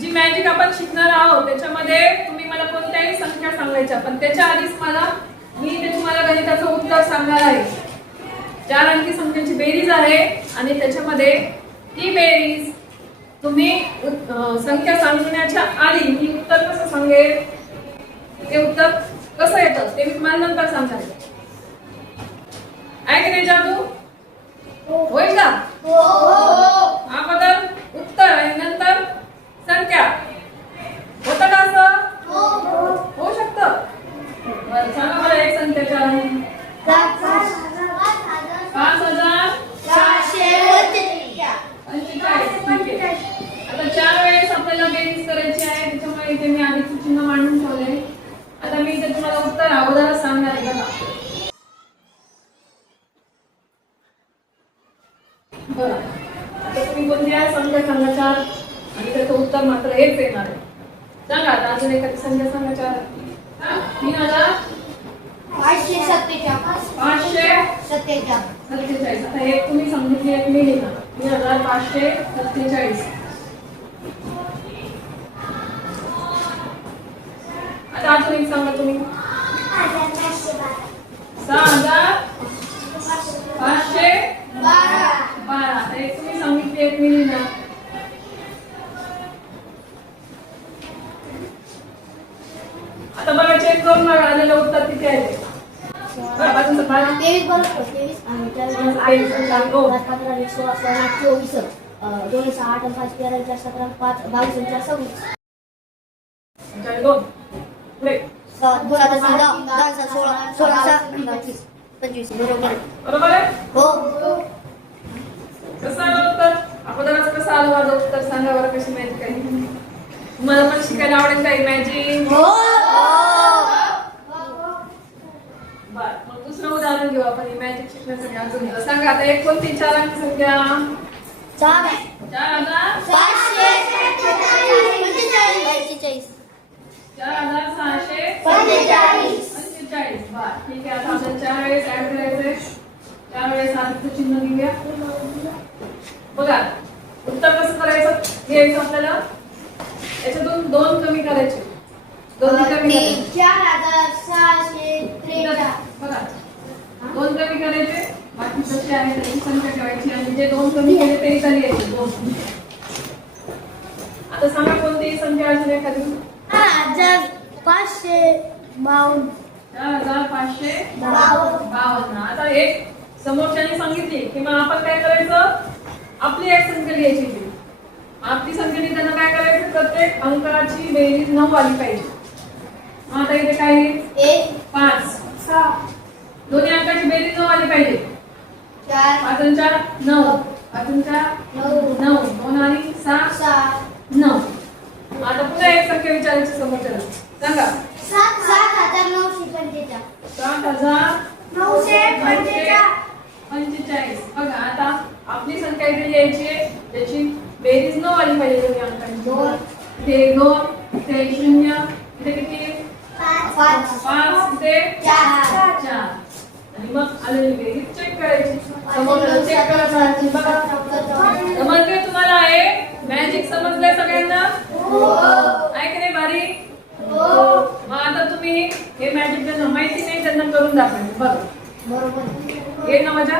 जी magic आपण शिकणार आहोत त्याच्यामध्ये तुम्ही मला कोणत्याही संख्या सांगायच्या, पण त्याच्या आधीच मी ते तुम्हाला गणिताचं उत्तर सांगणार आहे. 4 अंकी संख्यांची बेरीज आहे आणि त्याच्यामध्ये ती बेरीज तुम्ही संख्या सांगण्याच्या आधी मी उत्तर कसं सांगेल, ते उत्तर कसं येतं ते मी तुम्हाला नंतर सांगणार आहे. की नाही जादू? होईल का? अगोदर उत्तर आणि नंतर संख्या होतं का असं? होऊ शकतं. बरं सांगा मला एक संख्याच्या 5,445. आता 4 वेळेस आपल्याला बेरीज करायची आहे, त्याच्यामुळे इथे मी आधीच चिन्ह मांडून ठेवले. आता मी इथे तुम्हाला उत्तर अगोदरच सांगणार आहे बघा. बरं आता तुम्ही कोणत्या संख्या सांगा 4 आणि त्याचं उत्तर मात्र हेच येणार आहे. सांगा आता अजून एखादी संख्या सांगा 4. 3,547. आता एक तुम्ही सांगितली एक मी लिहिणार 3,547. आता अजून एक सांगा तुम्ही 6,512. आता एक तुम्ही सांगितली एक मी लिहिणार. आता बघा चेक करून बघा आलेलं उत्तर किती आहे. 23 बरोबर 23 आणि 23 15 16 17 24 2 6 8 5 13 4 17 5 22 4 26 2 पुढे 7 10 16 16 25 बरोबर आहे. हो कसं आलं उत्तर? अगोदरच कसं आलं माझं उत्तर सांगा बरं. कशी मॅजिक आहे तुम्हाला पण शिकायला आवडेल का मॅजिक? बर मग दुसरं उदाहरण घेऊ आपण मॅजिक शिकण्यासाठी. अजून सांगा आता एक कोणती 4 अंकी संख्या? 4,645. 4,645. बर ठीक आहे. आता आपण 4 वेळेस ऍड करायचंय. 4 वेळेस आधीचं चिन्ह घेऊया. बघा उत्तर कसं करायचं घ्यायचं आपल्याला. याच्यातून 2 कमी करायचे. 2 कमी करायचे. 4,643. बघा 2 कमी करायचे. बाकी जसे आहे त्याची संख्या ठेवायची आणि जे 2 कमी केले ते इथं लिहायचे 2. आता सांगा कोणती संख्या अजून एखादी? 4,552. 4,552. आता एक समोरच्याने सांगितली की मग आपण काय करायचं, आपली एक संख्या लिहायची. आपली संख्या लिहिताना काय करायचं, प्रत्येक अंकाची बेरीज 9 आली पाहिजे. आता इथे काय येईल? 5 दोन्ही अंकाची बेरीज 9 आली पाहिजे. 5 आणि 4 9 5 आणि 4 9 2 आणि 6 9. आता पुन्हा एक संख्या विचारायची समोरच्याला. सांगा 7,945. बघा आता आपली संख्या इथे लिहायची आहे, त्याची बेरीज 9 आली पाहिजे दोन्ही अंकांची. 2 ते 2 ते 0 इथे किती? 5 ते 4 आणि मग आलेली बेरीज चेक करायची. समोरच्याला चेक करायची. बघा समजले तुम्हाला आहे मॅजिक? समजलंय सगळ्यांना? आहे की नाही भारी? मग आता तुम्ही हे मॅजिक ज्यांना माहिती नाही त्यांना करून दाखवायचं. बरोबर ये ना मजा.